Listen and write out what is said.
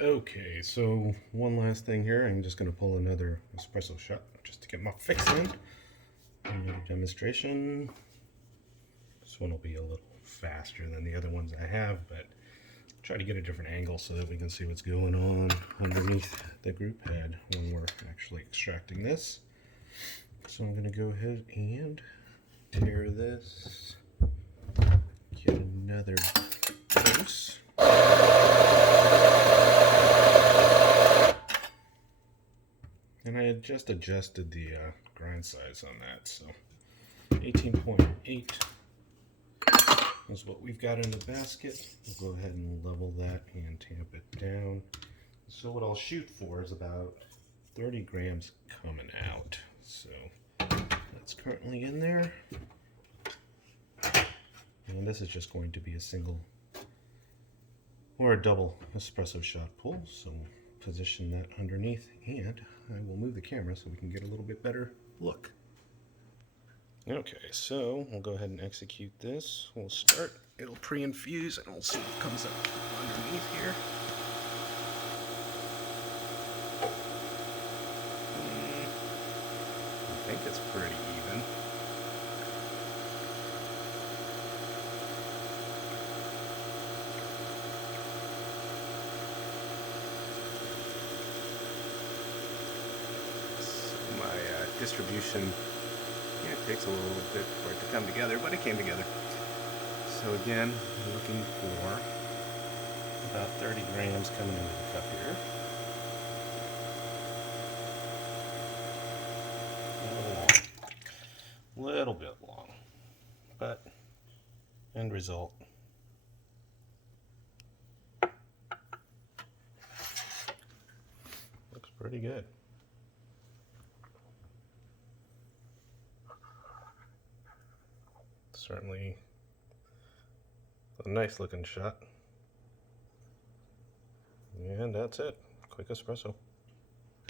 Okay, so one last thing here. I'm just going to pull another espresso shot just to get my fix in. Another demonstration. This one will be a little faster than the other ones I have, but try to get a different angle so that we can see what's going on underneath the group head when we're actually extracting this. So I'm going to go ahead and tear this, get another dose. And I had just adjusted the grind size on that, so 18.8 is what we've got in the basket. We'll go ahead and level that and tamp it down. So what I'll shoot for is about 30 grams coming out. So that's currently in there. And this is just going to be a single or a double espresso shot pull. So position that underneath, and I will move the camera so we can get a little bit better look. Okay, so we'll go ahead and execute this. We'll start, it'll pre-infuse, and we'll see what comes up underneath here. I think it's pretty even. So my distribution, yeah, it takes a little bit for it to come together, but it came together. So again, I'm looking for about 30 grams coming into the cup here. A little bit long, but end result. Looks pretty good. Certainly a nice looking shot. And that's it. Quick espresso.